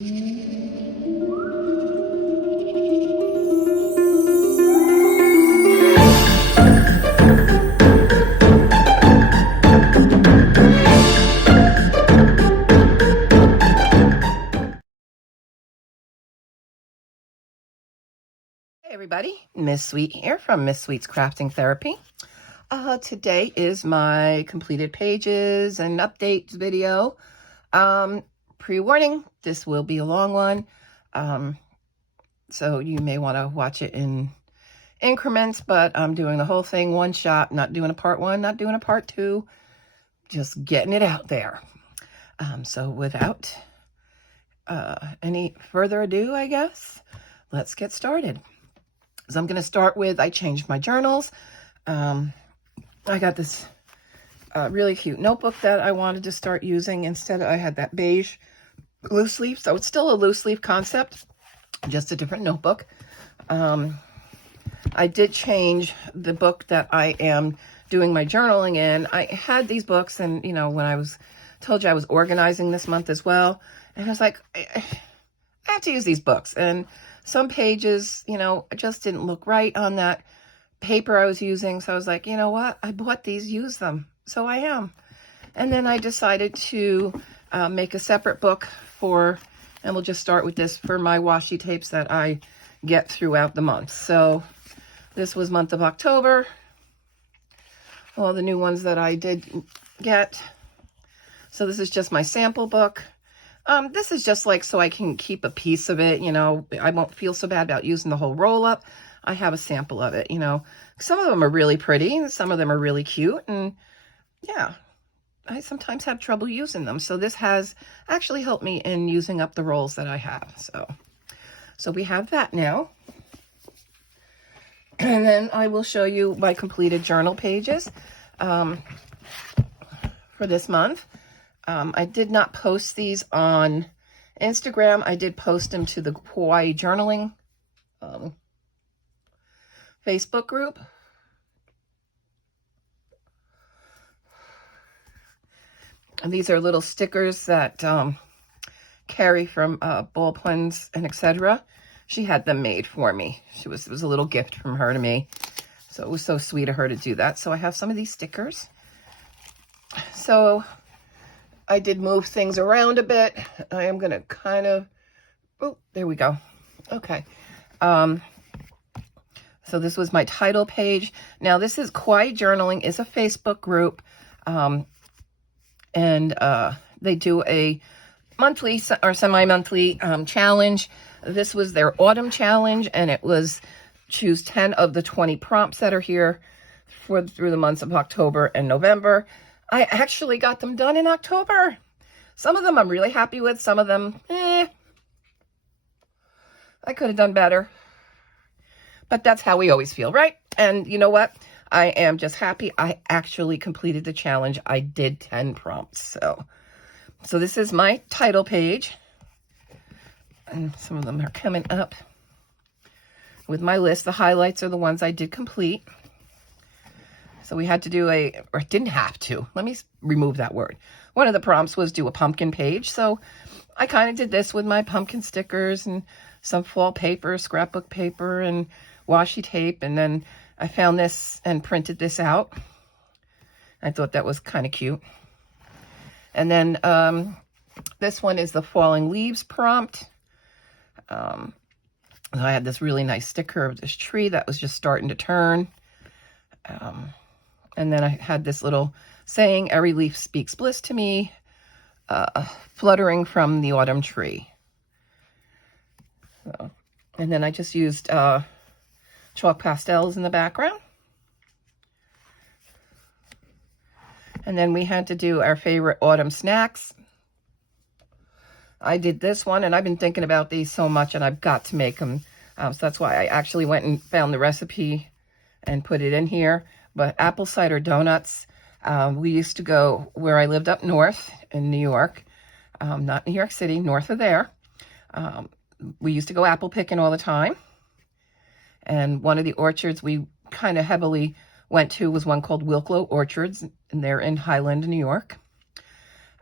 Everybody, Miss Sweet here from Miss Sweet's Crafting Therapy. Today is my completed pages and updates video. Pre-warning, this will be a long one, so you may want to watch it in increments, but I'm doing the whole thing one shot, not doing a part one, not doing a part two, just getting it out there. So without any further ado, I guess, let's get started. So I'm going to start with, I changed my journals. I got this really cute notebook that I wanted to start using. Instead, I had that beige loose leaf. So it's still a loose leaf concept, just a different notebook. I did change the book that I am doing my journaling in. I had these books, and, you know, when I was told you I was organizing this month as well, and I was like, I have to use these books. And some pages, you know, just didn't look right on that paper I was using. So I was like, you know what? I bought these, use them. So I am. And then I decided to make a separate book for, and we'll just start with this, for my washi tapes that I get throughout the month. So this was month of October. All the new ones that I did get. So this is just my sample book. This is just like so I can keep a piece of it, you know. I won't feel so bad about using the whole roll up. I have a sample of it, you know. Some of them are really pretty and some of them are really cute. And yeah, I sometimes have trouble using them. So this has actually helped me in using up the rolls that I have. So we have that now. And then I will show you my completed journal pages for this month. I did not post these on Instagram. I did post them to the Kawaii journaling Facebook group. And these are little stickers that Carrie from Ball Pens and etc. She had them made for me. It was a little gift from her to me. So it was so sweet of her to do that. So I have some of these stickers. So I did move things around a bit. I am going to kind of, oh, there we go. Okay. So this was my title page. Now this is Kawaii Journaling, is a Facebook group. And they do a monthly or semi-monthly challenge. This was their autumn challenge, and it was choose 10 of the 20 prompts that are here through the months of October and November. I actually got them done in October. Some of them I'm really happy with. Some of them, I could have done better. But that's how we always feel, right? And you know what? I am just happy I actually completed the challenge. I did 10 prompts. So this is my title page. And some of them are coming up with my list. The highlights are the ones I did complete. So we had to do or didn't have to. Let me remove that word. One of the prompts was do a pumpkin page. So I kind of did this with my pumpkin stickers and some fall paper, scrapbook paper, and washi tape. And then I found this and printed this out. I thought that was kind of cute. And then this one is the falling leaves prompt. I had this really nice sticker of this tree that was just starting to turn. And then I had this little saying, every leaf speaks bliss to me, fluttering from the autumn tree. So, and then I just used chalk pastels in the background. And then we had to do our favorite autumn snacks. I did this one, and I've been thinking about these so much, and I've got to make them. So that's why I actually went and found the recipe and put it in here. But apple cider donuts, we used to go where I lived up north in New York, not New York City, north of there. We used to go apple picking all the time. And one of the orchards we kind of heavily went to was one called Wilklow Orchards, and they're in Highland, New York.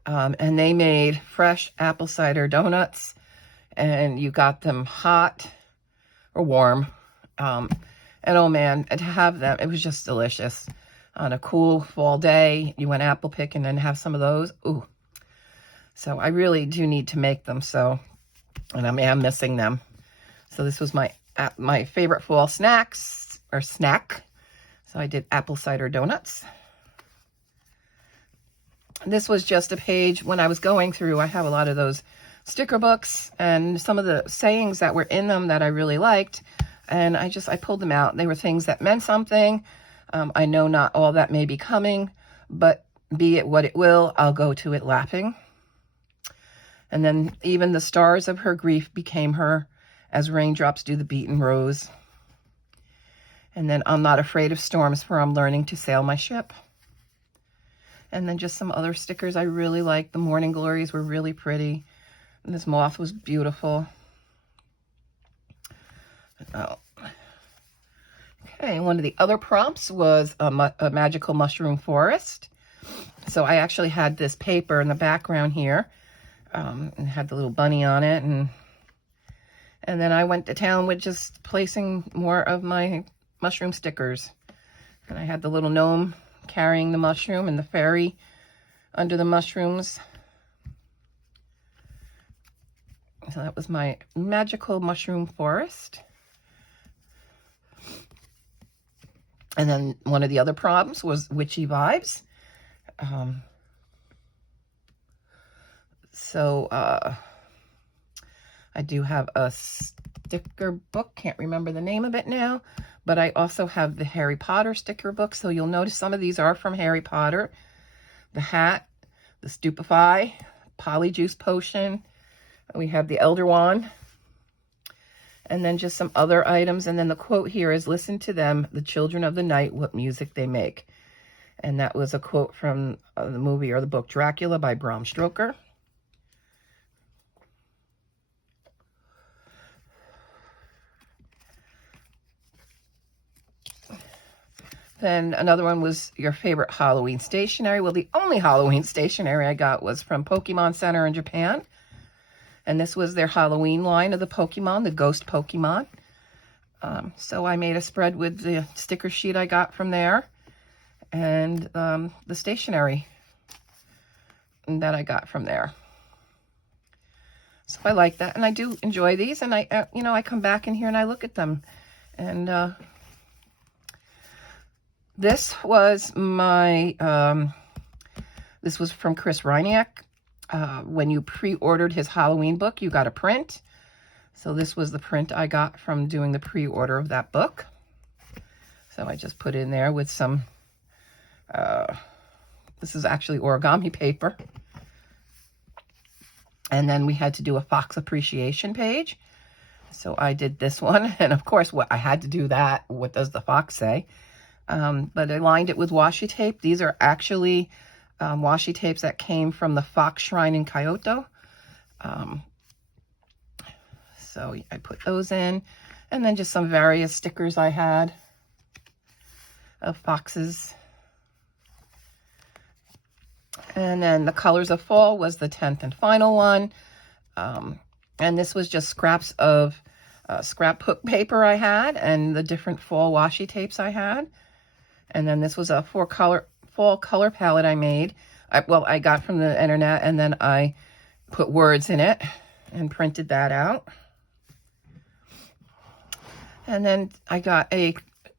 And they made fresh apple cider donuts and you got them hot or warm. And oh man, to have them, it was just delicious. On a cool fall day, you went apple picking and have some of those. Ooh. So I really do need to make them. So, and I am missing them. So this was my favorite fall snacks or snack. So I did apple cider donuts. This was just a page when I was going through. I have a lot of those sticker books and some of the sayings that were in them that I really liked. And I pulled them out. They were things that meant something. I know not all that may be coming, but be it what it will, I'll go to it laughing. And then even the stars of her grief became her, as raindrops do the beaten rose. And then I'm not afraid of storms, for I'm learning to sail my ship. And then just some other stickers I really liked. The morning glories were really pretty. And this moth was beautiful. Oh. Okay, one of the other prompts was a magical mushroom forest. So I actually had this paper in the background here. And had the little bunny on it. And then I went to town with just placing more of my mushroom stickers. And I had the little gnome carrying the mushroom and the fairy under the mushrooms. So that was my magical mushroom forest. And then one of the other prompts was witchy vibes. I do have a sticker book. Can't remember the name of it now. But I also have the Harry Potter sticker book. So you'll notice some of these are from Harry Potter. The hat, the Stupefy, Polyjuice Potion. We have the Elder Wand. And then just some other items. And then the quote here is, listen to them, the children of the night, what music they make. And that was a quote from the movie or the book Dracula by Bram Stoker. Then another one was your favorite Halloween stationery. Well, the only Halloween stationery I got was from Pokemon Center in Japan. And this was their Halloween line of the Pokemon, the Ghost Pokemon. So I made a spread with the sticker sheet I got from there. And the stationery that I got from there. So I like that. And I do enjoy these. And I come back in here and I look at them. And this was my, this was from Chris Ryniak. When you pre-ordered his Halloween book, you got a print. So this was the print I got from doing the pre-order of that book. So I just put in there with some, this is actually origami paper. And then we had to do a Fox appreciation page. So I did this one. And of course, I had to do that. What does the fox say? But I lined it with washi tape. These are actually washi tapes that came from the Fox Shrine in Kyoto. So I put those in. And then just some various stickers I had of foxes. And then the Colors of Fall was the 10th and final one. And this was just scraps of scrapbook paper I had and the different fall washi tapes I had. And then this was a fall color palette I made. I got from the internet, and then I put words in it and printed that out. And then I got a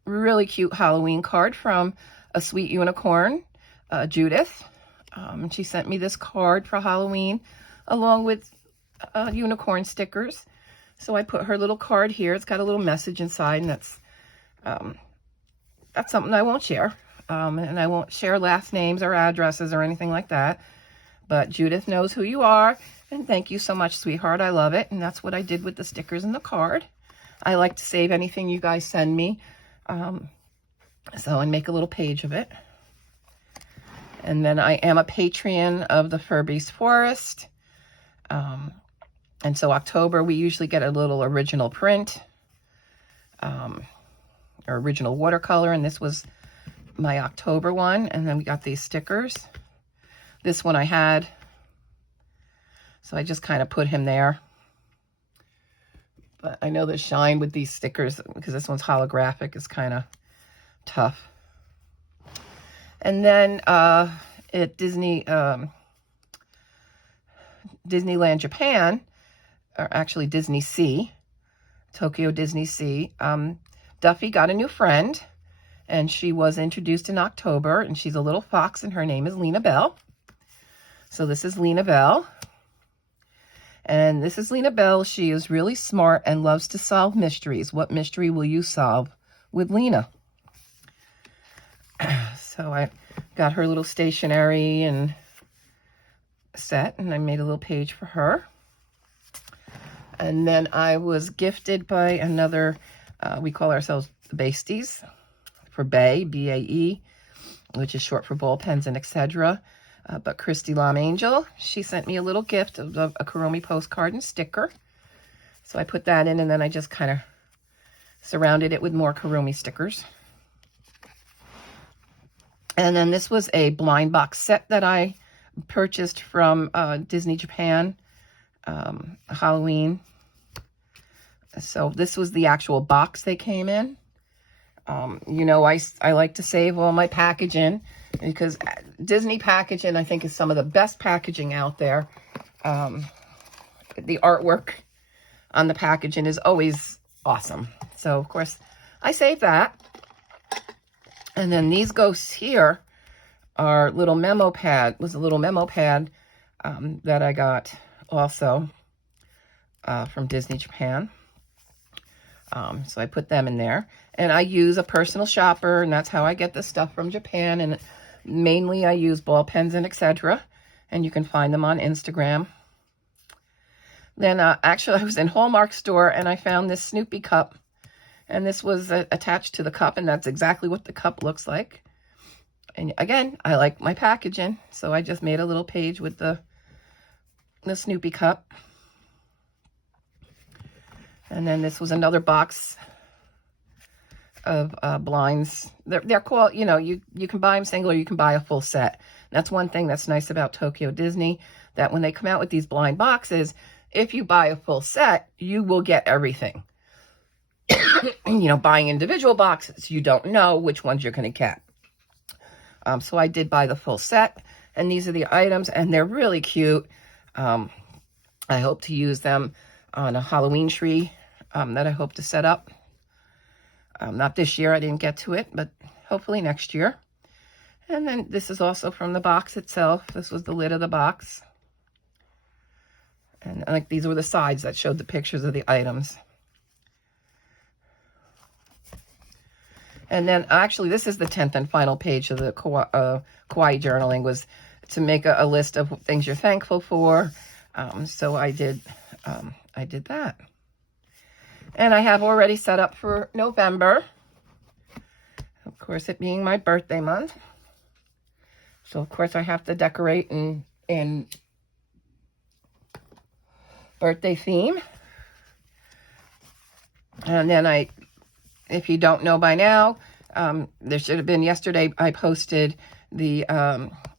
really cute Halloween card from a sweet unicorn, Judith. She sent me this card for Halloween along with unicorn stickers. So I put her little card here. It's got a little message inside, and that's something I won't share. And I won't share last names or addresses or anything like that. But Judith knows who you are. And thank you so much, sweetheart. I love it. And that's what I did with the stickers and the card. I like to save anything you guys send me. And make a little page of it. And then I am a patron of the Furbeast Forest. And so October, we usually get a little original print. Or original watercolor. And this was my October one. And then we got these stickers. This one I had. So I just kind of put him there. But I know the shine with these stickers, because this one's holographic, is kind of tough. And then at Disneyland Japan, or actually Disney Sea, Tokyo Disney Sea, Duffy got a new friend, and she was introduced in October, and she's a little fox, and her name is Lena Bell. So this is Lena Bell. And this is Lena Bell. She is really smart and loves to solve mysteries. What mystery will you solve with Lena? So I got her little stationery and set, and I made a little page for her. And then I was gifted by another, we call ourselves the Basties, for Bay, B-A-E, which is short for ball pens and etc. But Christy Lom Angel, she sent me a little gift of a Kuromi postcard and sticker. So I put that in, and then I just kind of surrounded it with more Kuromi stickers. And then this was a blind box set that I purchased from Disney Japan, Halloween. So this was the actual box they came in. You know, I like to save all my packaging, because Disney packaging, I think, is some of the best packaging out there. The artwork on the packaging is always awesome. So, of course, I save that. And then these ghosts here are little memo pad, was a little memo pad that I got also from Disney Japan. So I put them in there. And I use a personal shopper, and that's how I get the stuff from Japan. And mainly I use ball pens and etc. And you can find them on Instagram. Then actually I was in Hallmark store, and I found this Snoopy cup. And this was attached to the cup, and that's exactly what the cup looks like. And again, I like my packaging, so I just made a little page with the Snoopy cup. And then this was another box of blinds. They're called, you know, you can buy them single, or you can buy a full set. That's one thing that's nice about Tokyo Disney, that when they come out with these blind boxes, if you buy a full set, you will get everything. You know, buying individual boxes, you don't know which ones you're going to get. So I did buy the full set, and these are the items, and they're really cute. I hope to use them on a Halloween tree that I hope to set up. Not this year, I didn't get to it, but hopefully next year. And then this is also from the box itself. This was the lid of the box. And like, these were the sides that showed the pictures of the items. And then actually, this is the 10th and final page of the Kawaii journaling, was to make a list of things you're thankful for. So I did that. And I have already set up for November. Of course, it being my birthday month. So of course I have to decorate in birthday theme. And then if you don't know by now, there should have been yesterday, I posted the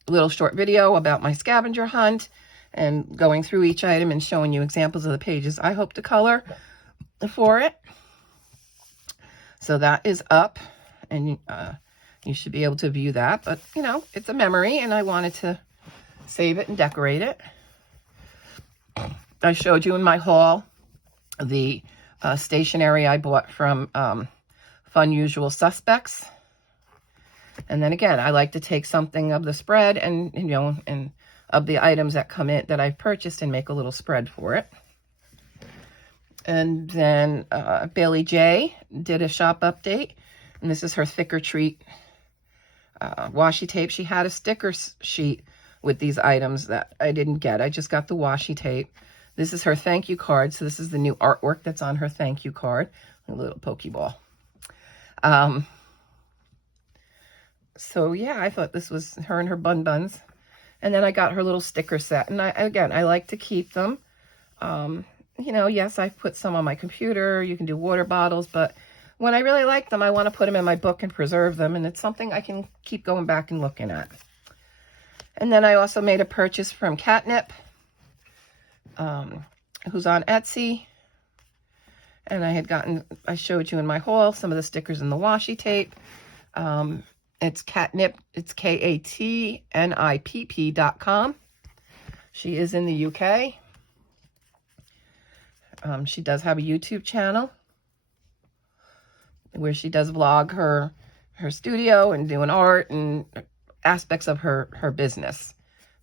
little short video about my scavenger hunt and going through each item and showing you examples of the pages I hope to color for it. So that is up, and you should be able to view that. But, you know, it's a memory, and I wanted to save it and decorate it. I showed you in my haul the stationery I bought from Fun Usual Suspects. And then again, I like to take something of the spread and, you know, and of the items that come in that I've purchased and make a little spread for it. And then Bailey J did a shop update, and this is her Thicker Treat washi tape. She had a sticker sheet with these items that I didn't get. I just got the washi tape. This is her thank you card. So this is the new artwork that's on her thank you card. A little Pokeball. So yeah, I thought this was her and her bun buns. And then I got her little sticker set. And I like to keep them. You know, yes, I've put some on my computer. You can do water bottles, but when I really like them, I want to put them in my book and preserve them. And it's something I can keep going back and looking at. And then I also made a purchase from Catnip, who's on Etsy. And I showed you in my haul some of the stickers and the washi tape. It's Catnip. It's KATNIPP.com. She is in the UK. She does have a YouTube channel where she does vlog her studio and doing art and aspects of her business.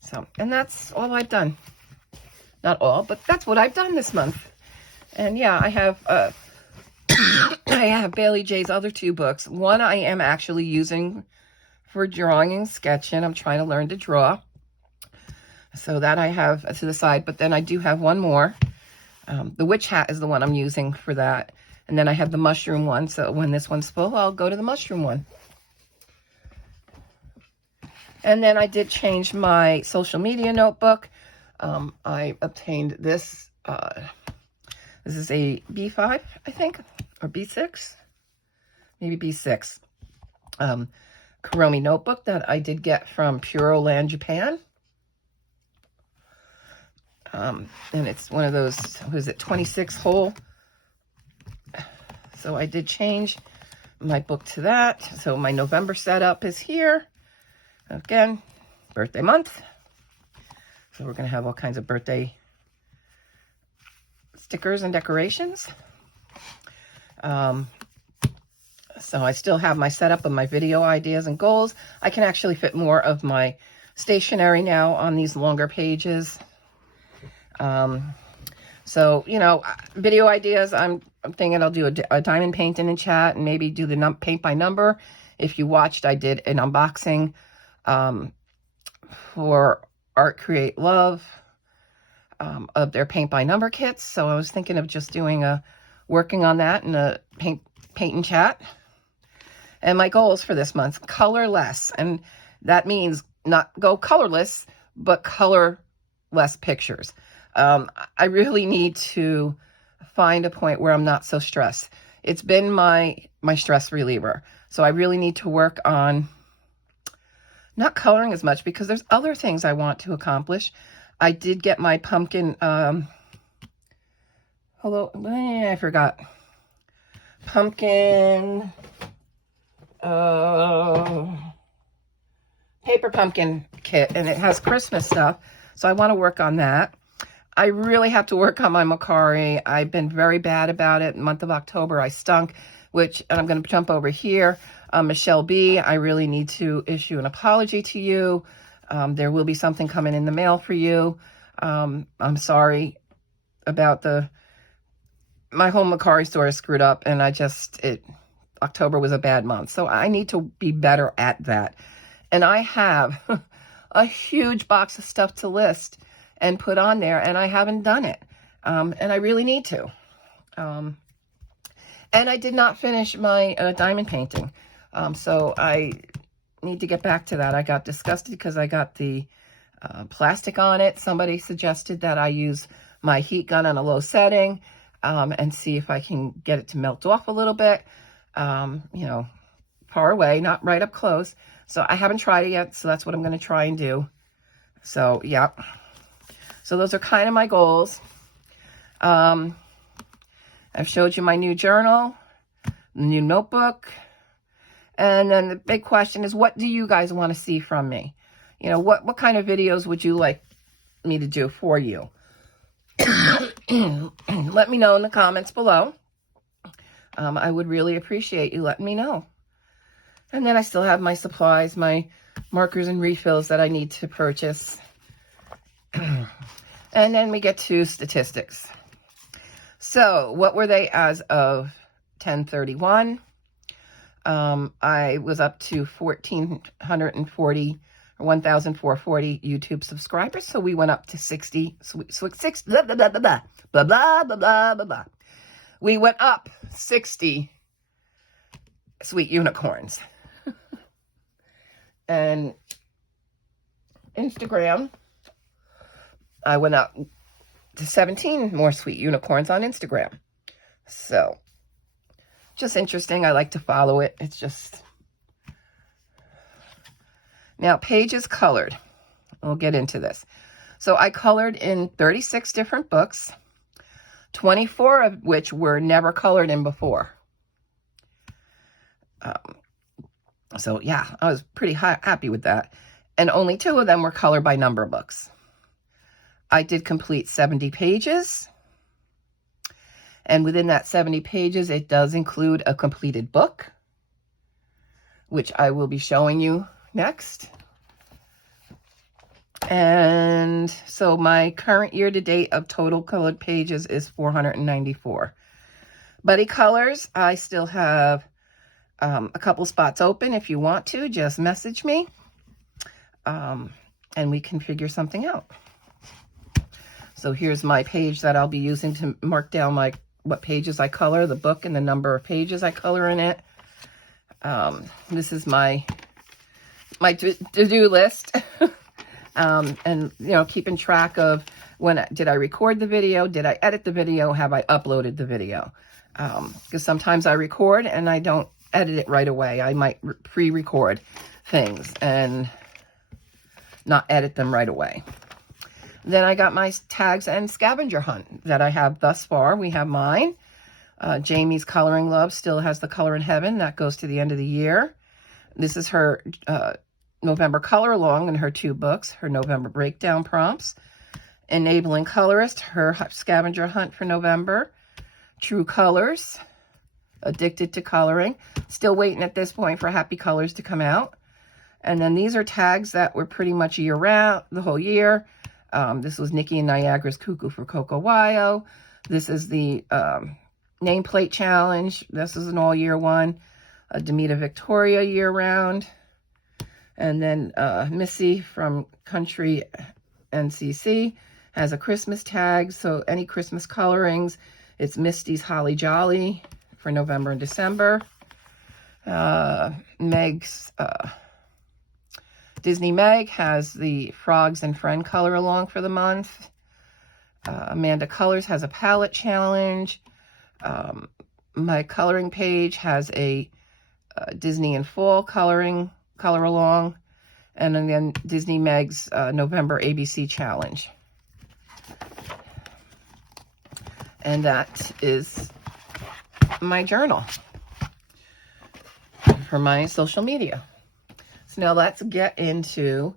So, and that's all I've done. Not all, but that's what I've done this month. And yeah, I have I have Bailey J's other 2 books. One I am actually using for drawing and sketching. I'm trying to learn to draw. So that I have to the side. But then I do have one more. The witch hat is the one I'm using for that. And then I have the mushroom one. So when this one's full, I'll go to the mushroom one. And then I did change my social media notebook. I obtained this. This is a B5, I think, or B6, maybe B6. Kuromi notebook that I did get from Puro Land, Japan. And it's one of those, what is it, 26 hole. So I did change my book to that. So my November setup is here. Again, birthday month. So we're going to have all kinds of birthday stickers and decorations. So I still have my setup of my video ideas and goals. I can actually fit more of my stationery now on these longer pages. So, you know, video ideas, I'm thinking I'll do a diamond painting in chat and maybe do the paint by number. If you watched, I did an unboxing for Art Create Love of their paint by number kits. So I was thinking of just doing working on that in a paint and chat. And my goals for this month, color less. And that means not go colorless, but color less pictures. I really need to find a point where I'm not so stressed. It's been my stress reliever. So I really need to work on not coloring as much because there's other things I want to accomplish. I did get my pumpkin, I forgot. Pumpkin, paper pumpkin kit, and it has Christmas stuff. So I want to work on that. I really have to work on my Macari. I've been very bad about it. Month of October, I stunk, and I'm going to jump over here. Michelle B., I really need to issue an apology to you. There will be something coming in the mail for you. I'm sorry about my whole Macari store is screwed up, and October was a bad month. So I need to be better at that. And I have a huge box of stuff to list and put on there, and I haven't done it. And I really need to. And I did not finish my diamond painting. So I need to get back to that. I got disgusted because I got the plastic on it. Somebody suggested that I use my heat gun on a low setting and see if I can get it to melt off a little bit. You know, far away, not right up close. So I haven't tried it yet, so that's what I'm going to try and do. So, yeah. So those are kind of my goals. I've showed you my new journal, the new notebook. And then the big question is, what do you guys want to see from me? You know, what kind of videos would you like me to do for you? Let me know in the comments below. I would really appreciate you letting me know. And then I still have my supplies, my markers and refills that I need to purchase. And then we get to statistics. So what were they as of 10/31? I was up to 1,440 or 1,440 YouTube subscribers. So we went up to 60, blah, blah, blah, blah, blah, blah, blah, blah, blah, blah, blah. We went up 60 sweet unicorns. And Instagram, I went up to 17 more sweet unicorns on Instagram. So, just interesting. I like to follow it. It's just... Now, pages colored. We'll get into this. So, I colored in 36 different books. 24 of which were never colored in before. So yeah, I was pretty happy with that. And only 2 of them were color by number books. I did complete 70 pages. And within that 70 pages, it does include a completed book, which I will be showing you next. And so my current year-to-date of total colored pages is 494. Buddy Colors, I still have a couple spots open. If you want to, just message me, and we can figure something out. So here's my page that I'll be using to mark down what pages I color, the book, and the number of pages I color in it. This is my to-do list. And, you know, keeping track of did I record the video? Did I edit the video? Have I uploaded the video? Because sometimes I record and I don't edit it right away. I might pre-record things and not edit them right away. Then I got my tags and scavenger hunt that I have thus far. We have mine. Jamie's Coloring Love still has the Color in Heaven. That goes to the end of the year. This is her November color along in her 2 books, her November breakdown prompts. Enabling Colorist, her scavenger hunt for November. True Colors, Addicted to Coloring. Still waiting at this point for Happy Colors to come out. And then these are tags that were pretty much year-round, the whole year. This was Nikki and Niagara's Cuckoo for SoKawaii. This is the Nameplate Challenge. This is an all-year one. Demita Victoria year-round. And then Missy from Country NCC has a Christmas tag. So any Christmas colorings, it's Misty's Holly Jolly for November and December. Meg's Disney Meg has the Frogs and Friend color along for the month. Amanda Colors has a palette challenge. My coloring page has a Disney and Fall color along. And then Disney Meg's November ABC challenge. And that is my journal for my social media. So now let's get into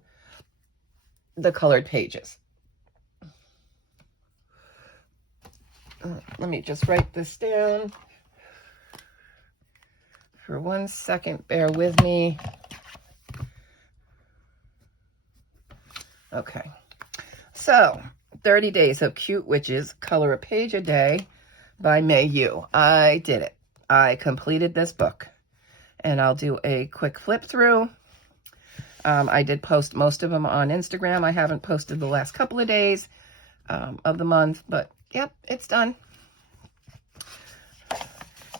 the colored pages. Let me just write this down for 1 second. Bear with me. Okay. So, 30 Days of Cute Witches, Color a Page a Day by May Yu. I did it. I completed this book. And I'll do a quick flip through. I did post most of them on Instagram. I haven't posted the last couple of days of the month, but yep, it's done.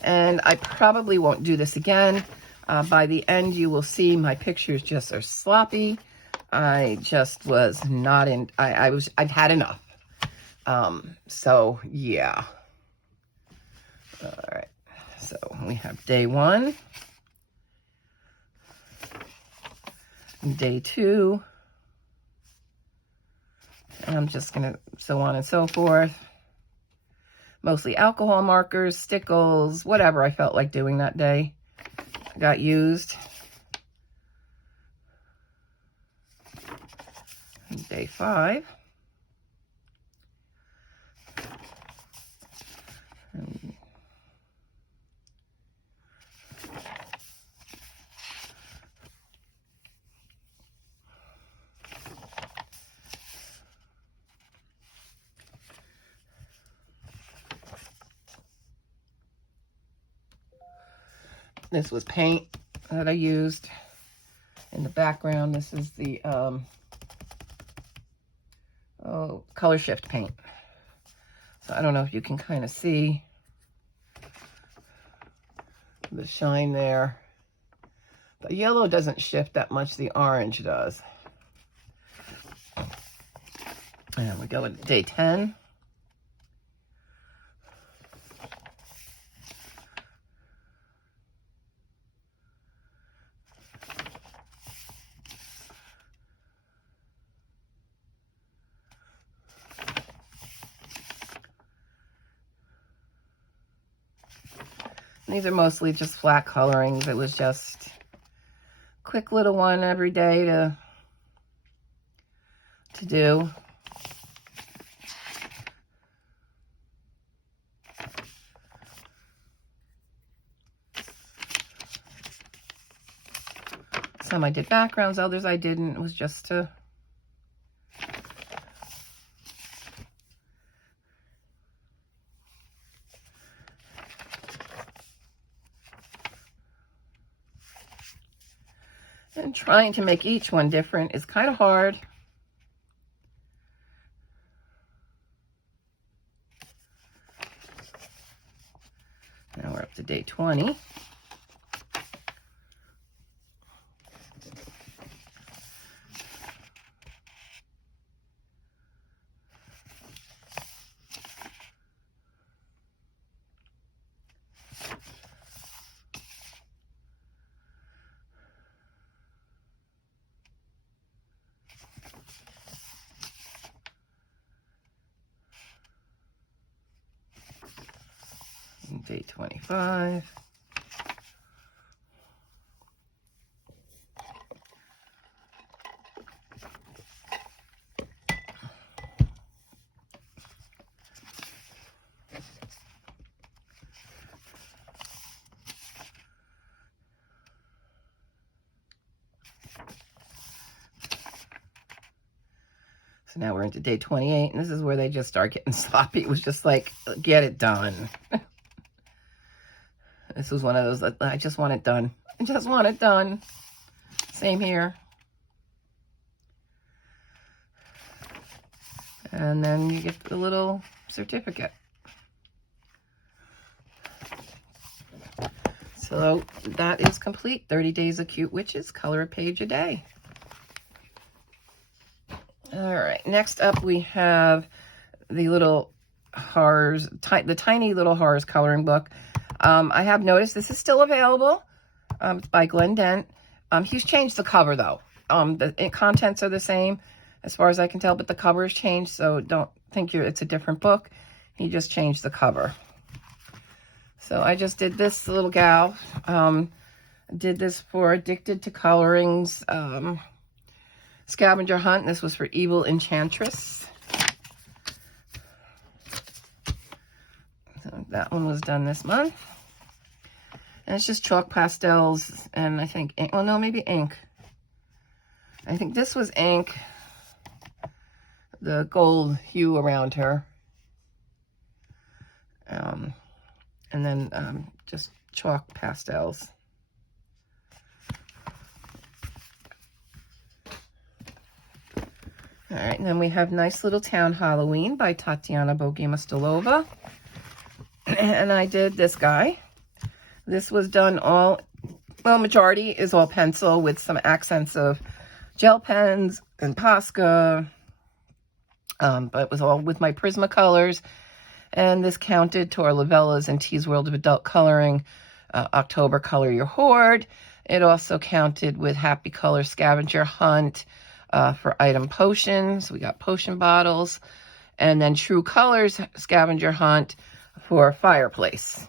And I probably won't do this again. By the end, you will see my pictures just are sloppy. I just was not in, I've had enough. So yeah. All right. So we have day 1. Day 2, and I'm just going to so on and so forth. Mostly alcohol markers, stickles, whatever I felt like doing that day got used. Day 5. This was paint that I used in the background. This is the color shift paint. So I don't know if you can kind of see the shine there. The yellow doesn't shift that much, the orange does. And we go with day 10. These are mostly just flat colorings. It was just a quick little one every day to do. Some I did backgrounds, others I didn't. It was just to and trying to make each one different is kind of hard. Now we're up to day 20. Day 25. So now we're into day 28, and this is where they just start getting sloppy. It was just like, get it done. This was one of those, I just want it done. I just want it done. Same here. And then you get the little certificate. So that is complete. 30 Days of Cute Witches, color a page a day. All right, next up we have the little horrors, the tiny little horrors coloring book. I have noticed this is still available. It's by Glenn Dent. He's changed the cover though. The contents are the same as far as I can tell, but the cover has changed, so don't think it's a different book. He just changed the cover. So I just did this little gal. Did this for Addicted to Colorings Scavenger Hunt. This was for Evil Enchantress. So that one was done this month. And it's just chalk pastels and I think ink. Well, no, maybe ink. I think this was ink. The gold hue around her. And then just chalk pastels. All right, and then we have Nice Little Town Halloween by Tatiana Bogima-Stolova. And I did this guy. This was done all, well, majority is all pencil with some accents of gel pens and Posca. But it was all with my Prismacolors. And this counted to our Lavellas and T's World of Adult Coloring, October Color Your Hoard. It also counted with Happy Color Scavenger Hunt, for item potions. We got potion bottles. And then True Colors Scavenger Hunt for fireplace.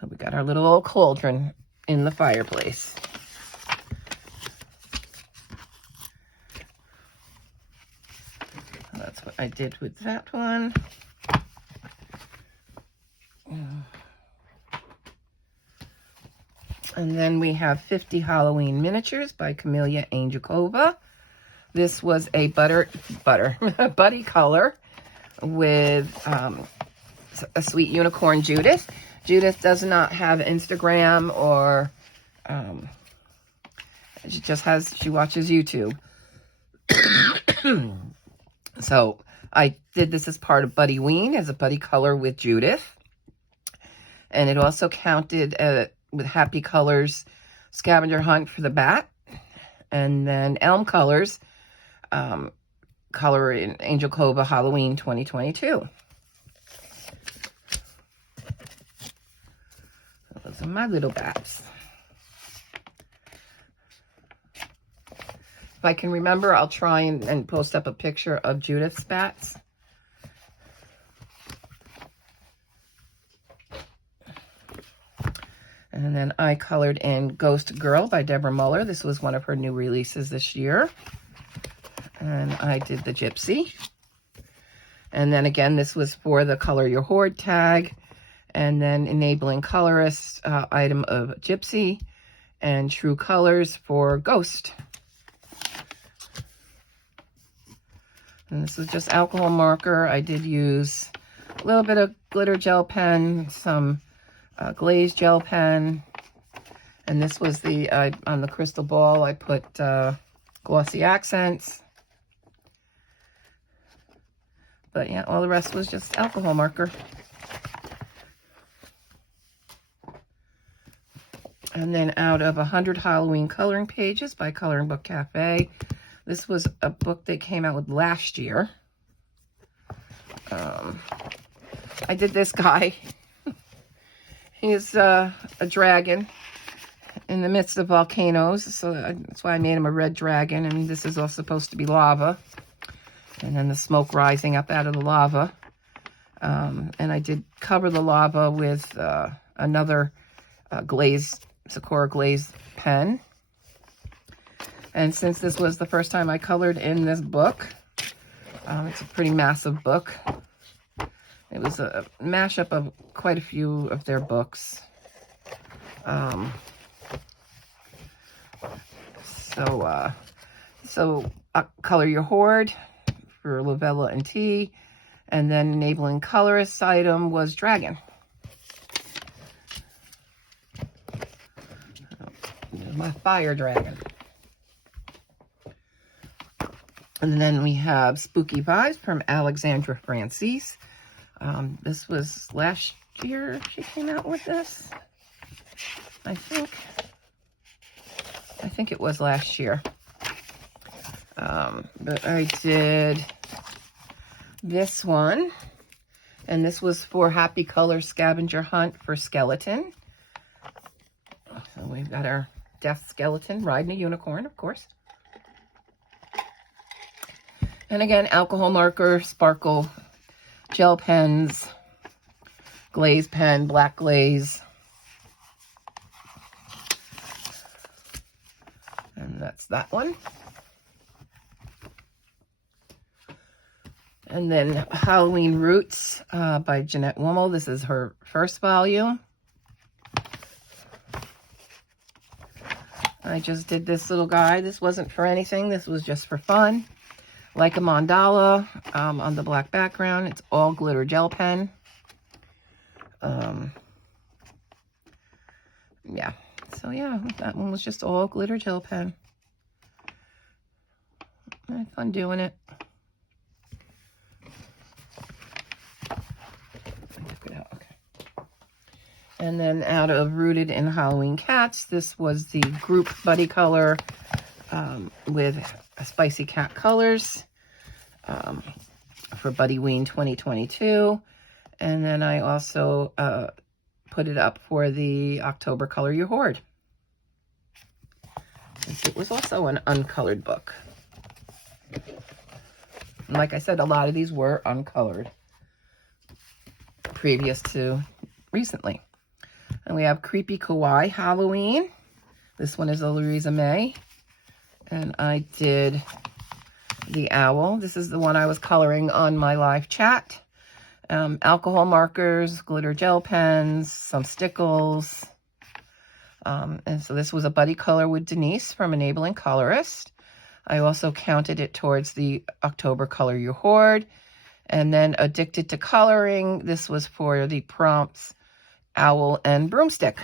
So we got our little old cauldron in the fireplace. So that's what I did with that one. And then we have 50 Halloween Miniatures by Camelia Angelkova. This was a buddy color with a sweet unicorn Judith. Judith does not have Instagram or she watches YouTube. So I did this as part of Buddy Ween as a buddy color with Judith. And it also counted with Happy Colors Scavenger Hunt for the bat. And then Elm Colors color in Angelkova Halloween 2022. So those are my little bats. If I can remember, I'll try and post up a picture of Judith's bats. And then I colored in Ghost Girl by Deborah Muller. This was one of her new releases this year. And I did the Gypsy. And then again, this was for the Color Your Hoard tag. And then Enabling Colorist item of Gypsy. And True Colors for Ghost. And this was just alcohol marker. I did use a little bit of glitter gel pen, some glazed gel pen. And this was the, on the crystal ball, I put glossy accents. But yeah, all the rest was just alcohol marker. And then out of 100 Halloween coloring pages by Coloring Book Cafe. This was a book they came out with last year. I did this guy. He's a dragon in the midst of volcanoes. So that's why I made him a red dragon. And this is all supposed to be lava. And then the smoke rising up out of the lava. And I did cover the lava with another Sakura glazed pen. And since this was the first time I colored in this book, it's a pretty massive book. It was a mashup of quite a few of their books. So Color Your Hoard for Lavella and Tea. And then Enabling Colorist item was Dragon. My fire dragon. And then we have Spooky Vibes from Alexandra Francis. This was last year she came out with this. I think it was last year. But I did this one. And this was for Happy Color Scavenger Hunt for Skeleton. So we've got our Death Skeleton riding a unicorn, of course. And again, alcohol marker, sparkle, gel pens, glaze pen, black glaze. And that's that one. And then Halloween Roots by Jeanette Wummel. This is her first volume. I just did this little guy. This wasn't for anything. This was just for fun. Like a mandala on the black background. It's all glitter gel pen. Yeah. So yeah, that one was just all glitter gel pen. I had fun doing it. And then out of Rooted in Halloween Cats, this was the group buddy color with Spicy Cat Colors for Buddyween 2022. And then I also put it up for the October Color Your Hoard. It was also an uncolored book. And like I said, a lot of these were uncolored previous to recently. And we have Creepy Kawaii Halloween. This one is a Louisa May. And I did the owl. This is the one I was coloring on my live chat. Alcohol markers, glitter gel pens, some stickles. And so this was a buddy color with Denise from Enabling Colorist. I also counted it towards the October Color Your Hoard. And then Addicted to Coloring. This was for the prompts Owl and Broomstick.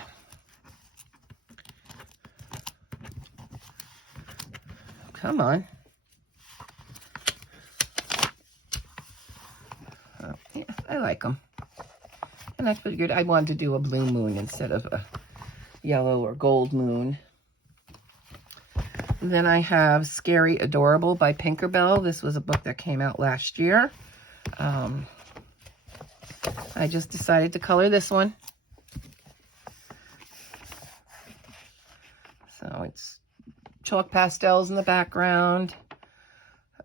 Come on. Oh, yeah, I like them. And I figured I wanted to do a blue moon instead of a yellow or gold moon. And then I have Scary Adorable by Pinkerbell. This was a book that came out last year. I just decided to color this one. So it's chalk pastels in the background.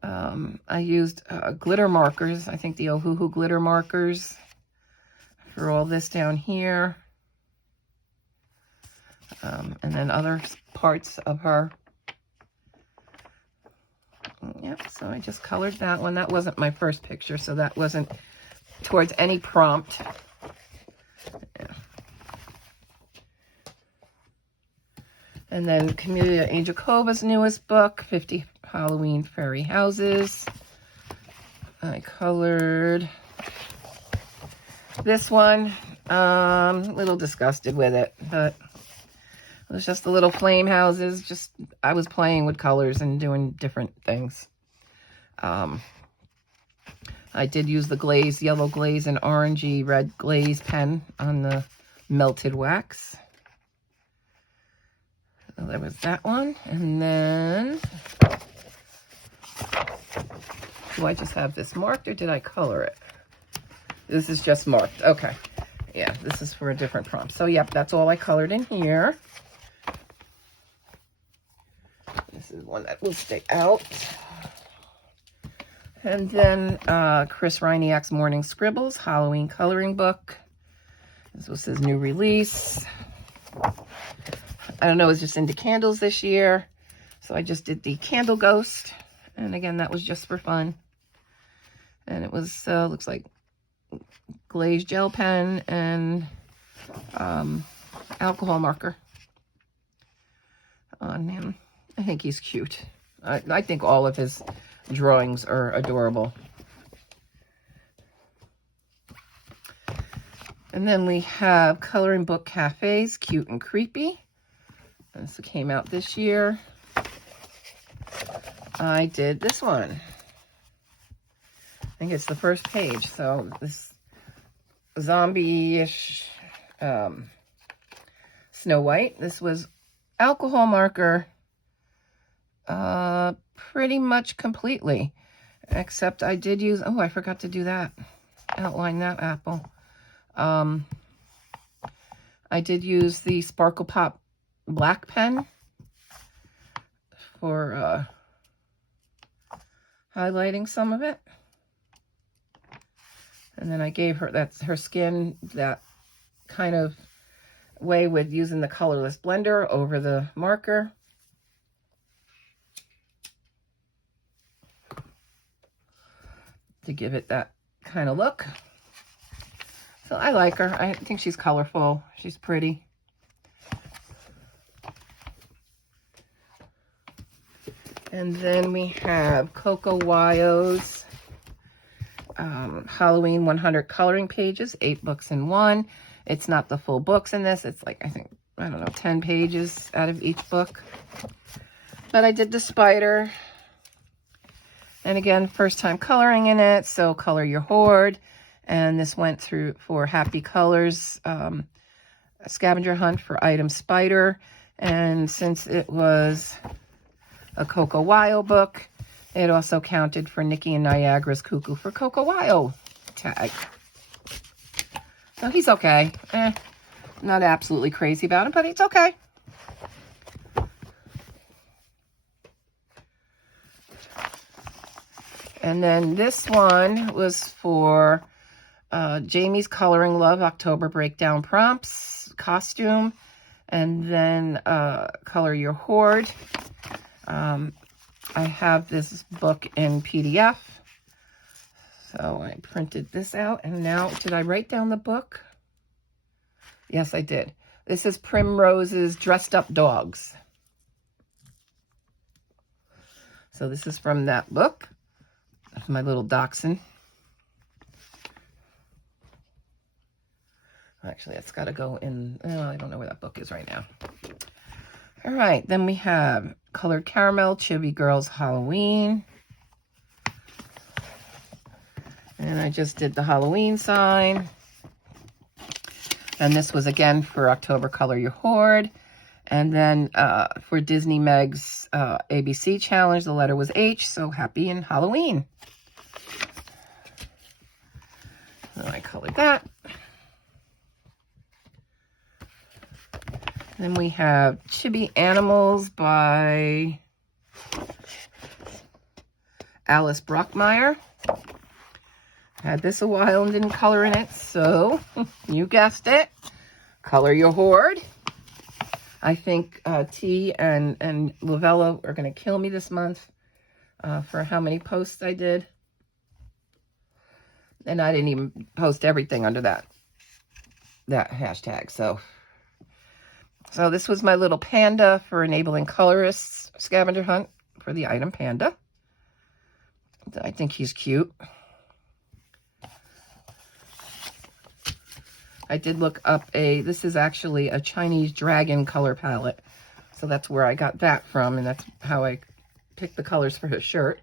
I used glitter markers. I think the Ohuhu glitter markers for all this down here. And then other parts of her. Yep, so I just colored that one. That wasn't my first picture, so that wasn't towards any prompt. Yeah. And then Camellia Angelikova's newest book, 50 Halloween Fairy Houses. I colored this one. A little disgusted with it, but it was just the little flame houses. Just, I was playing with colors and doing different things. I did use the glaze, yellow glaze and orangey red glaze pen on the melted wax. So there was that one. And then, do I just have this marked or did I color it? This is just marked. Okay. Yeah, this is for a different prompt. So, yep, that's all I colored in here. This is one that will stay out. And then Chris Ryniak's Morning Scribbles, Halloween coloring book. This was his new release. I don't know, it's just into candles this year. So I just did the Candle Ghost. And again, that was just for fun. And it was, looks like glazed gel pen and alcohol marker on him. I think he's cute. I think all of his drawings are adorable. And then we have Coloring Book Cafes, Cute and Creepy. This came out this year. I did this one. I think it's the first page. So this zombie-ish Snow White. This was alcohol marker pretty much completely, except I did use, oh, I forgot to do that, outline that apple. I did use the Sparkle Pop black pen for highlighting some of it. And then I gave her, that's her skin, that kind of way with using the colorless blender over the marker. To give it that kind of look. So I like her. I think she's colorful. She's pretty. And then we have SoKawaii Halloween 100 coloring pages, 8 books in one. It's not the full books in this. It's like, I think, I don't know, 10 pages out of each book. But I did the spider. And again, first time coloring in it, so color your hoard. And this went through for Happy Colors, a scavenger hunt for item spider. And since it was a SoKawaii book, it also counted for Nikki and Niagara's Cuckoo for SoKawaii tag. So he's okay. Not absolutely crazy about him, but it's okay. And then this one was for Jamie's Coloring Love October Breakdown Prompts costume. And then Color Your Hoard. I have this book in PDF. So I printed this out. And now, did I write down the book? Yes, I did. This is Primrose's Dressed Up Dogs. So this is from that book. That's my little dachshund. Actually, it's got to go in. Oh, I don't know where that book is right now. All right, then we have Colored Caramel, Chibi Girls Halloween. And I just did the Halloween sign. And this was again for October Color Your Hoard. And then for Disney Meg's ABC challenge, the letter was H, so happy and Halloween. So I colored that. Then we have Chibi Animals by Alice Brockmeyer. Had this a while and didn't color in it, so you guessed it. Color Your Hoard. I think T and Lavella are going to kill me this month for how many posts I did. And I didn't even post everything under that hashtag. So this was my little panda for enabling colorists scavenger hunt for the item panda. I think he's cute. I did look up this is actually a Chinese dragon color palette. So that's where I got that from, and that's how I picked the colors for his shirt.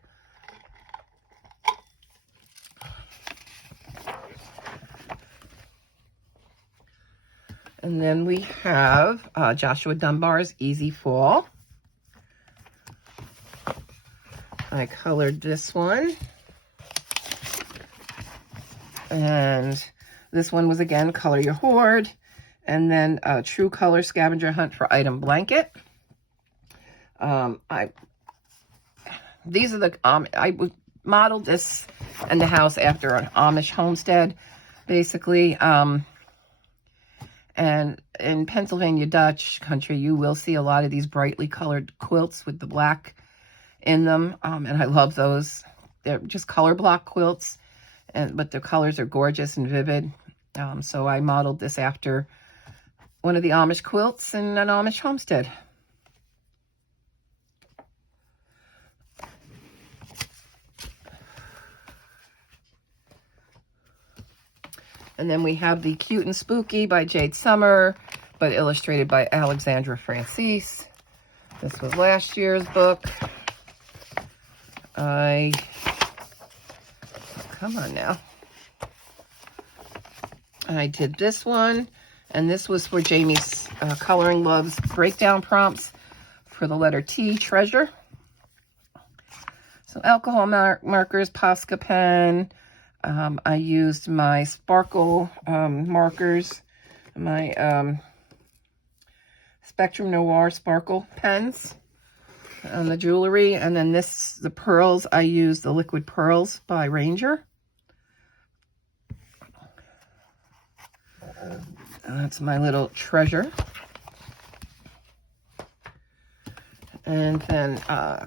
And then we have Joshua Dunbar's Easy Fall. I colored this one. And this one was, again, Color Your Hoard. And then True Color Scavenger Hunt for Item Blanket. These are the, I modeled this in the house after an Amish homestead, basically. And in Pennsylvania Dutch country, you will see a lot of these brightly colored quilts with the black in them. And I love those. They're just color block quilts, but the colors are gorgeous and vivid. So I modeled this after one of the Amish quilts in an Amish homestead. And then we have the Cute and Spooky by Jade Summer, but illustrated by Alexandra Francis. This was last year's book. Come on now. I did this one, and this was for Jamie's Coloring Loves breakdown prompts for the letter T, Treasure. So alcohol markers, Posca pen. I used my sparkle markers, my Spectrum Noir sparkle pens on the jewelry. And then the pearls, I used the Liquid Pearls by Ranger. That's my little treasure. And then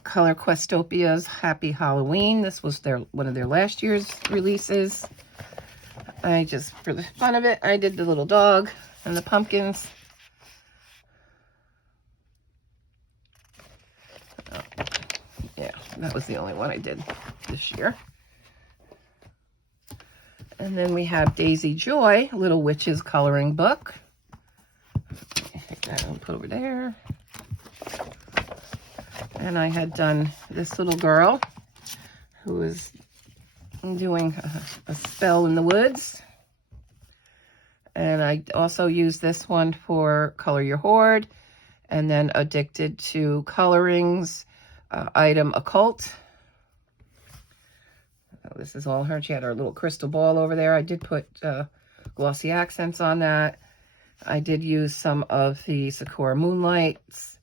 Color Questopia's Happy Halloween. This was one of their last year's releases. I just, for the fun of it, I did the little dog and the pumpkins. Yeah, that was the only one I did this year. And then we have Daisy Joy, Little Witch's coloring book. Take that and put over there. And I had done this little girl who was doing a spell in the woods. And I also used this one for Color Your Hoard. And then Addicted to Colorings, item Occult. So this is all her. She had her little crystal ball over there. I did put glossy accents on that. I did use some of the Sakura Moonlights.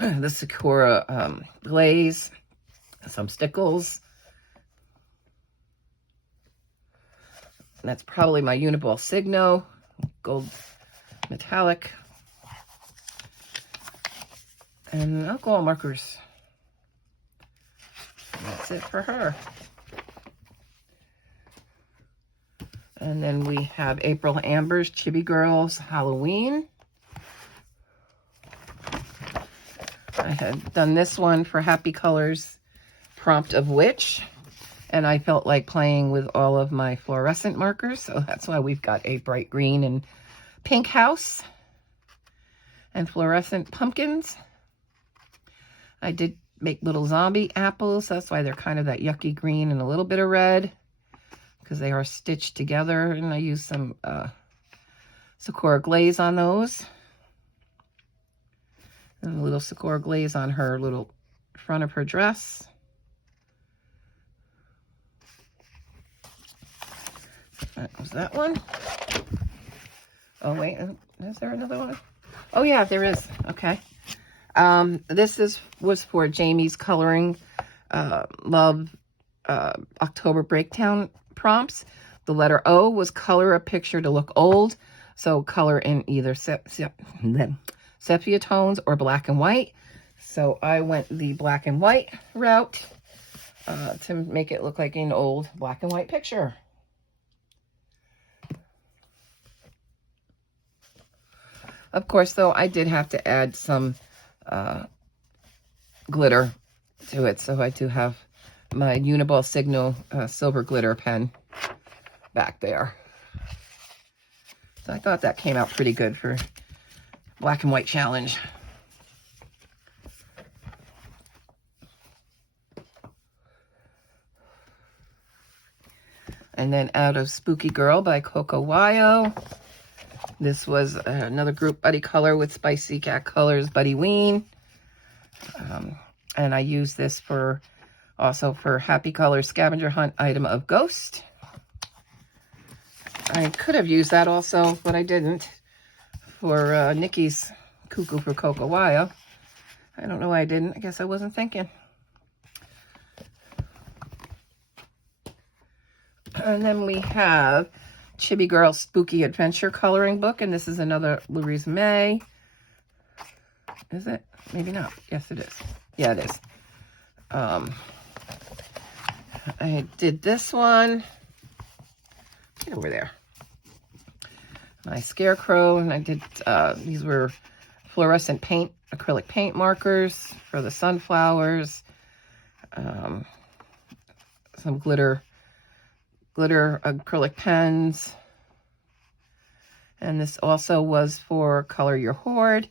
The Sakura glaze, some stickles. And that's probably my Uniball Signo, gold metallic. And alcohol markers. And that's it for her. And then we have April Amber's Chibi Girls Halloween. I had done this one for Happy Colors Prompt of Witch, and I felt like playing with all of my fluorescent markers, so that's why we've got a bright green and pink house and fluorescent pumpkins. I did make little zombie apples, that's why they're kind of that yucky green and a little bit of red, because they are stitched together, and I used some Sakura glaze on those. And a little Sakura glaze on her little front of her dress. That was that one. Oh, wait. Is there another one? Oh, yeah, there is. Okay. This was for Jamie's Coloring Love October Breakdown prompts. The letter O was color a picture to look old. So color in either sepia tones or black and white. So I went the black and white route to make it look like an old black and white picture. Of course, though, I did have to add some glitter to it. So I do have my Uniball Signal silver glitter pen back there. So I thought that came out pretty good for black and white challenge. And then out of Spooky Girl by SoKawaii. This was another group buddy color with Spicy Cat Colors Buddy Ween. And I used this for also for Happy Colors Scavenger Hunt item of Ghost. I could have used that also, but I didn't. For Nikki's Cuckoo for SoKawaii. I don't know why I didn't. I guess I wasn't thinking. And then we have Chibi Girl Spooky Adventure Coloring Book. And this is another Louise May. Is it? Maybe not. Yes, it is. Yeah, it is. I did this one. Get over there. My Scarecrow. And I did, these were fluorescent paint, acrylic paint markers for the sunflowers. Some glitter acrylic pens. And this also was for Color Your Hoard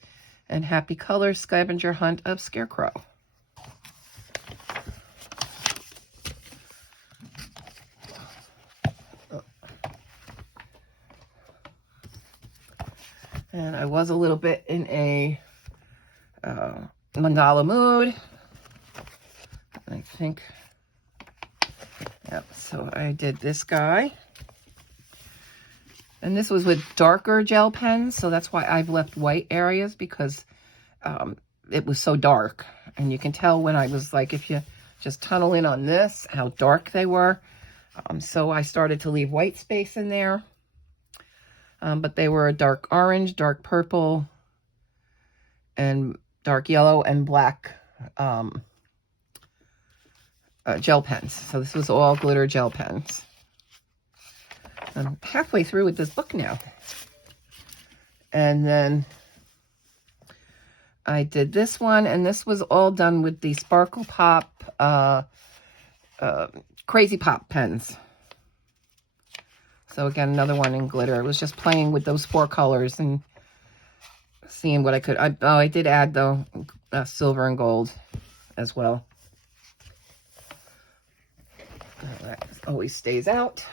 and Happy Colors Scavenger Hunt of Scarecrow. And I was a little bit in a mandala mood. I think. Yep, so I did this guy. And this was with darker gel pens, so that's why I've left white areas, because it was so dark. And you can tell when I was like, if you just tunnel in on this, how dark they were. So I started to leave white space in there. But they were a dark orange, dark purple, and dark yellow and black gel pens. So this was all glitter gel pens. I'm halfway through with this book now. And then I did this one, and this was all done with the Sparkle Pop Crazy Pop pens. So again, another one in glitter. I was just playing with those 4 colors and seeing what I could. I did add, though, silver and gold as well. That always stays out.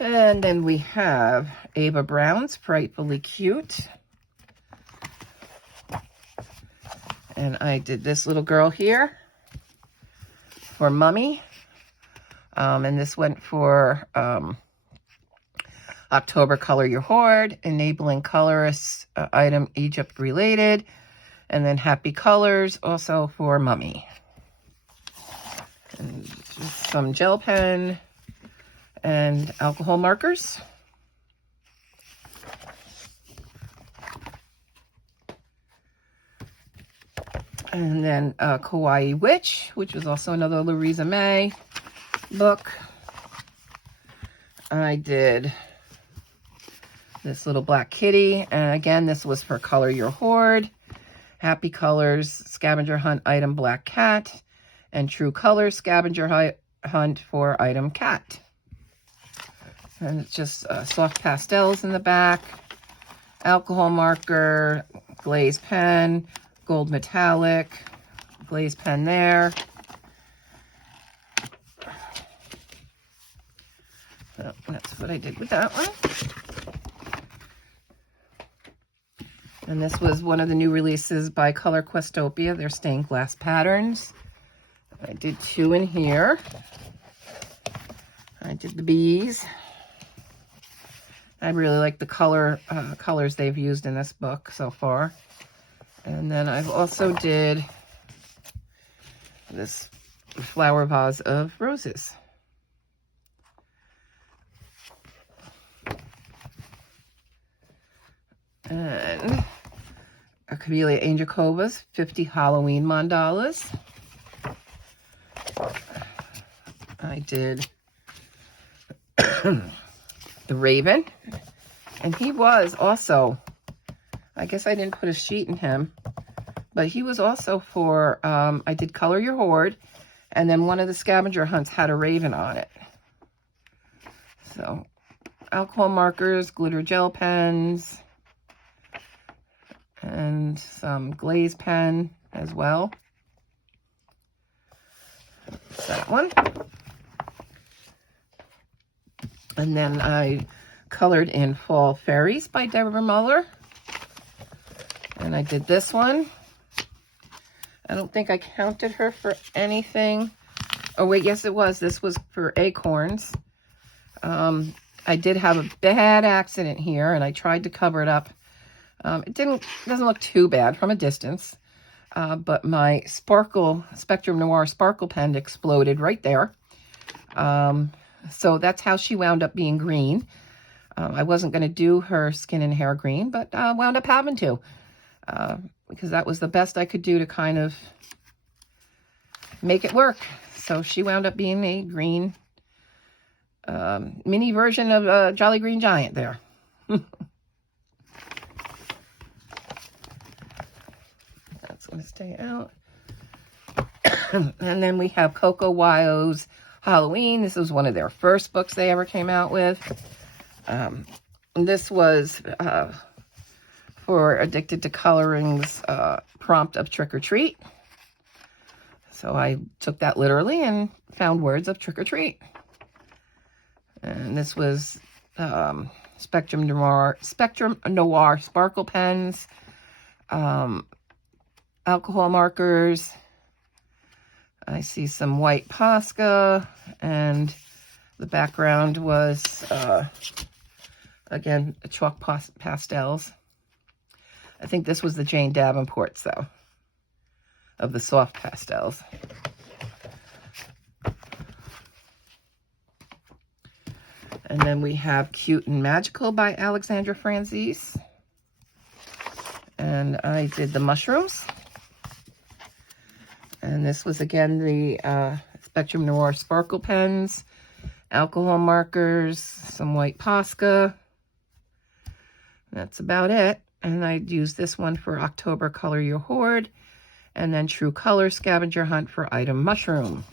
And then we have Ava Brown's Frightfully Cute. And I did this little girl here for Mummy. And this went for October Color Your Hoard, Enabling Colorist item Egypt related, and then Happy Colors also for Mummy. And just some gel pen and alcohol markers. And then Kawaii Witch, which was also another Louisa May book. I did this little black kitty, and again, this was for Color Your Hoard, Happy Colors Scavenger Hunt item Black Cat, and True Colors Scavenger Hunt for item Cat. And it's just soft pastels in the back, alcohol marker, glaze pen, gold metallic, glaze pen there. So that's what I did with that one. And this was one of the new releases by Color Questopia, their stained glass patterns. I did 2 in here. I did the bees. I really like the colors they've used in this book so far. And then I've also did this flower vase of roses. Camellia Angel Cobras, 50 Halloween mandalas. I did the Raven, and he was also, I guess I didn't put a sheet in him, but he was also for, I did Color Your Horde, and then one of the scavenger hunts had a Raven on it. So, alcohol markers, glitter gel pens, and some glaze pen as well. That one. And then I colored in Fall Fairies by Deborah Muller. And I did this one. I don't think I counted her for anything. Oh, wait, yes, it was. This was for acorns. I did have a bad accident here, and I tried to cover it up. It doesn't look too bad from a distance, but my Spectrum Noir sparkle pen exploded right there. So that's how she wound up being green. I wasn't going to do her skin and hair green, but wound up having to, because that was the best I could do to kind of make it work. So she wound up being a green mini version of Jolly Green Giant there. That's going to stay out. And then we have SoKawaii Halloween. This was one of their first books they ever came out with. This was for Addicted to Coloring's prompt of Trick or Treat. So I took that literally and found words of trick or treat. And this was Spectrum Noir sparkle pens, alcohol markers. I see some white Posca, and the background was, again, chalk pastels. I think this was the Jane Davenport's, though, of the soft pastels. And then we have Cute and Magical by Alexandra Franzese. And I did the mushrooms. And this was, again, the Spectrum Noir sparkle pens, alcohol markers, some white Posca. That's about it. And I used this one for October Color Your Horde. And then True Color Scavenger Hunt for Item Mushroom.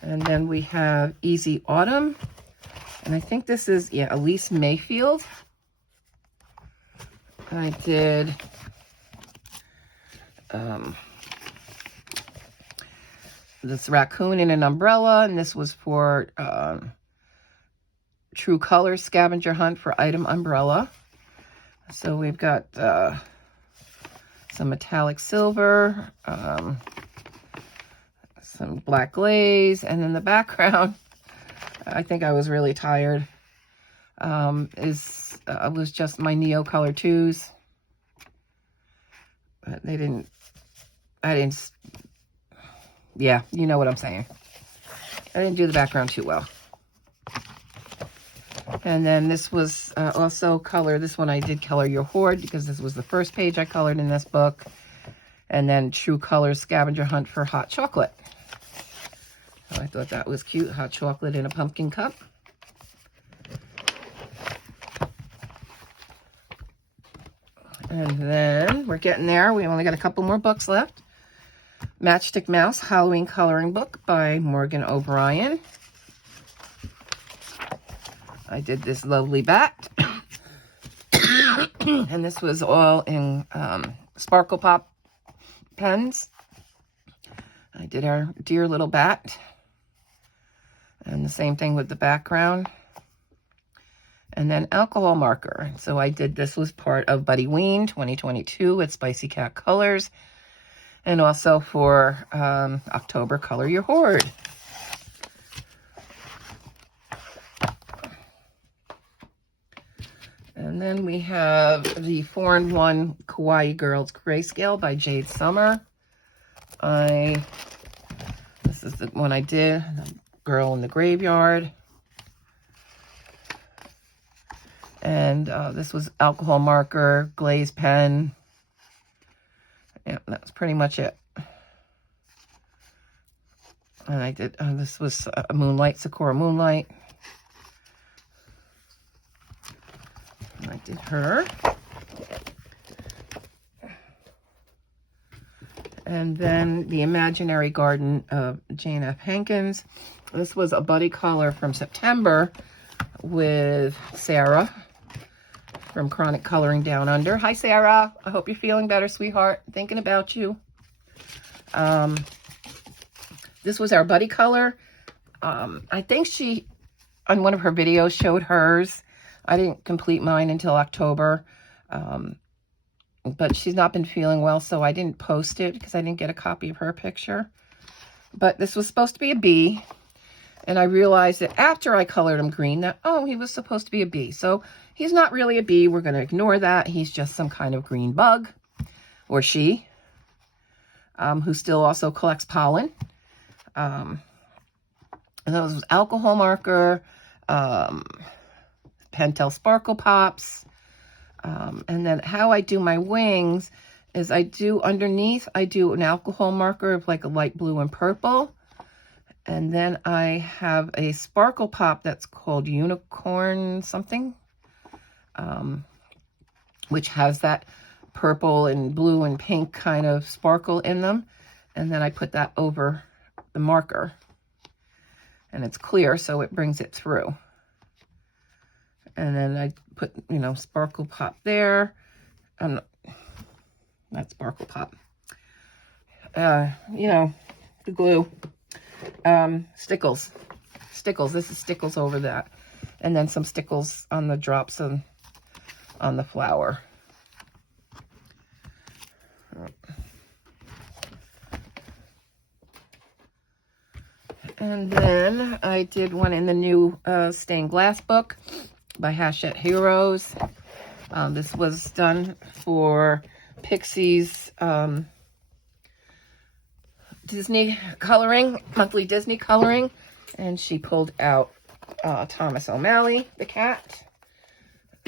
And then we have Easy Autumn. And I think this is, yeah, Elise Mayfield. I did this raccoon in an umbrella, and this was for True Color Scavenger Hunt for Item Umbrella. So we've got some metallic silver, some black glaze, and then the background, I think I was really tired, was just my Neo Color 2s. But yeah, you know what I'm saying. I didn't do the background too well. And then this was also color. This one I did Color Your Horde because this was the first page I colored in this book. And then True Color Scavenger Hunt for Hot Chocolate. So I thought that was cute. Hot chocolate in a pumpkin cup. And then we're getting there. We only got a couple more books left. Matchstick Mouse Halloween Coloring Book by Morgan O'Brien. I did this lovely bat. And this was all in Sparkle Pop pens. I did our dear little bat. And the same thing with the background. And then alcohol marker. So I did, this was part of Buddy Ween 2022 with Spicy Cat Colors. And also for October Color Your Horde. And then we have the 4-in-1 Kawaii Girls Grayscale by Jade Summer. This is the one I did, the Girl in the Graveyard. And this was alcohol marker, glaze pen. Yeah, that's pretty much it. And I did, this was a Moonlight, Sakura Moonlight. And I did her. And then the Imaginary Garden of Jane F. Hankins. This was a buddy color from September with Sarah from Chronic Coloring Down Under. Hi, Sarah. I hope you're feeling better, sweetheart. Thinking about you. This was our buddy color. I think she, on one of her videos, showed hers. I didn't complete mine until October. But she's not been feeling well, so I didn't post it because I didn't get a copy of her picture. But this was supposed to be a bee. And I realized that after I colored him green that, oh, he was supposed to be a bee. So he's not really a bee. We're going to ignore that. He's just some kind of green bug, or she, who still also collects pollen. And that was alcohol marker, Pentel Sparkle Pops. And then how I do my wings is I do underneath, I do an alcohol marker of like a light blue and purple. And then I have a sparkle pop that's called Unicorn something, which has that purple and blue and pink kind of sparkle in them. And then I put that over the marker. And it's clear, so it brings it through. And then I put, you know, sparkle pop there. Not sparkle pop. You know, the glue. Stickles. Stickles. This is stickles over that. And then some stickles on the drops on the flower. And then I did one in the new stained glass book by Hachette Heroes. This was done for Pixie's Disney coloring, monthly Disney coloring. And she pulled out Thomas O'Malley, the cat.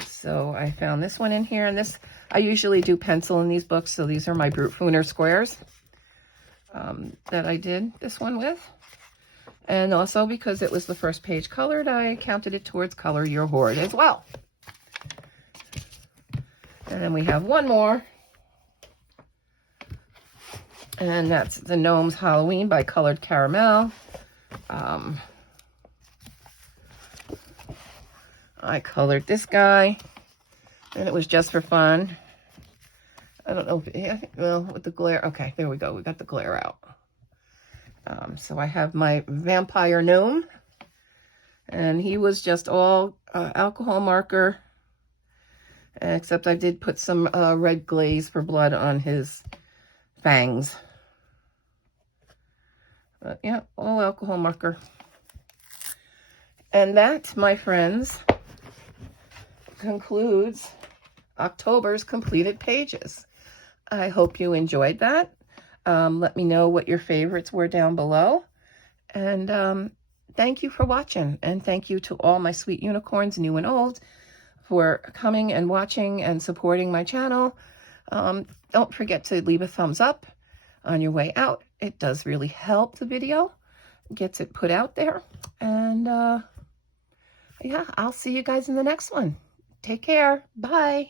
So I found this one in here. And this, I usually do pencil in these books. So these are my Brute Fooner squares that I did this one with. And also because it was the first page colored, I counted it towards Color Your Hoard as well. And then we have one more. And that's the Gnomes Halloween by Colored Caramel. I colored this guy, and it was just for fun. I don't know if, well, with the glare. Okay, there we go. We got the glare out. So I have my vampire gnome, and he was just all alcohol marker, except I did put some red glaze for blood on his fangs. But yeah, all alcohol marker. And that, my friends, concludes October's completed pages. I hope you enjoyed that. Let me know what your favorites were down below. And thank you for watching. And thank you to all my sweet unicorns, new and old, for coming and watching and supporting my channel. Don't forget to leave a thumbs up on your way out. It does really help the video, gets it put out there. And yeah, I'll see you guys in the next one. Take care. Bye.